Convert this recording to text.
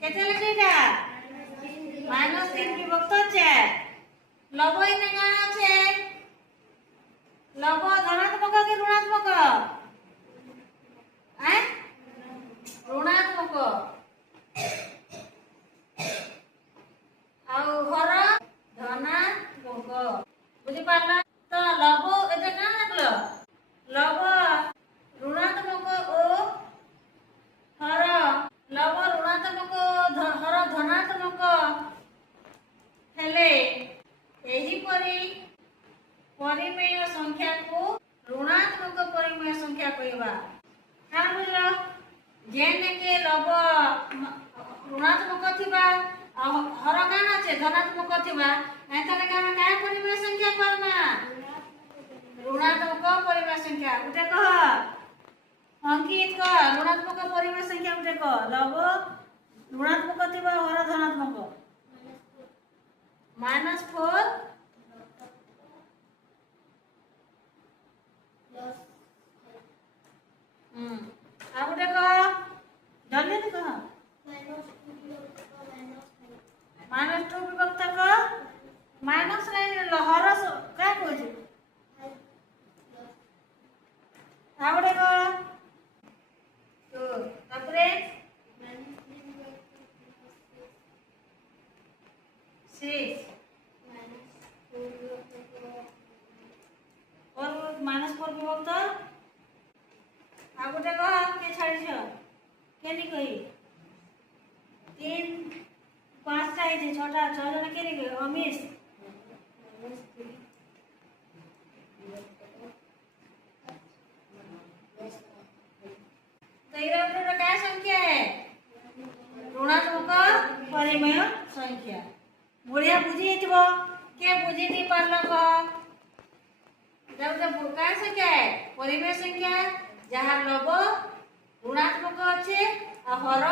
केते लखेटा -3 विभक्त 4 लव इने काना छे लव धनात्मक कि ऋणात्मक हैं ऋणात्मक आउ हर धनात्मक बुझी पारला तो लव एते काना लागलो लव ऋणात्मक ओ हर लव ऋणात्मक हर धनात्मक हेले एही परी परिमेय संख्या को ऋणात्मक परिमेय संख्या कहवा का बुझलो जेने के लव ऋणात्मक थिबा हर काना छे धनात्मक थिबा एतले काना काय परिमेय संख्या कहमा ऋणात्मक परिमेय संख्या उठे कह अंकित कह ऋणात्मक परिमेय संख्या उठे कह लव ऋणात्मक थिबा हर धनात्मक -4 आउ उठे कह जल्दी से कह -2 विभक्त कह माइनस लाइन हर क्या कहू आवड़े को तो तापरे 6 और -4 विभक्त आगोटे को के छाड़ी छ केनी कही 3 5 टा है 6टा 6 जन केनी कही अमीश तैरावटर क्या संख्या है ऋणात्मक परिमेय संख्या बढ़िया बुझी हेतबो के बुझी नी पारलो को जब क्या संख्या है परिमेय संख्या जहाँ लव ऋणात्मक अच्छे हर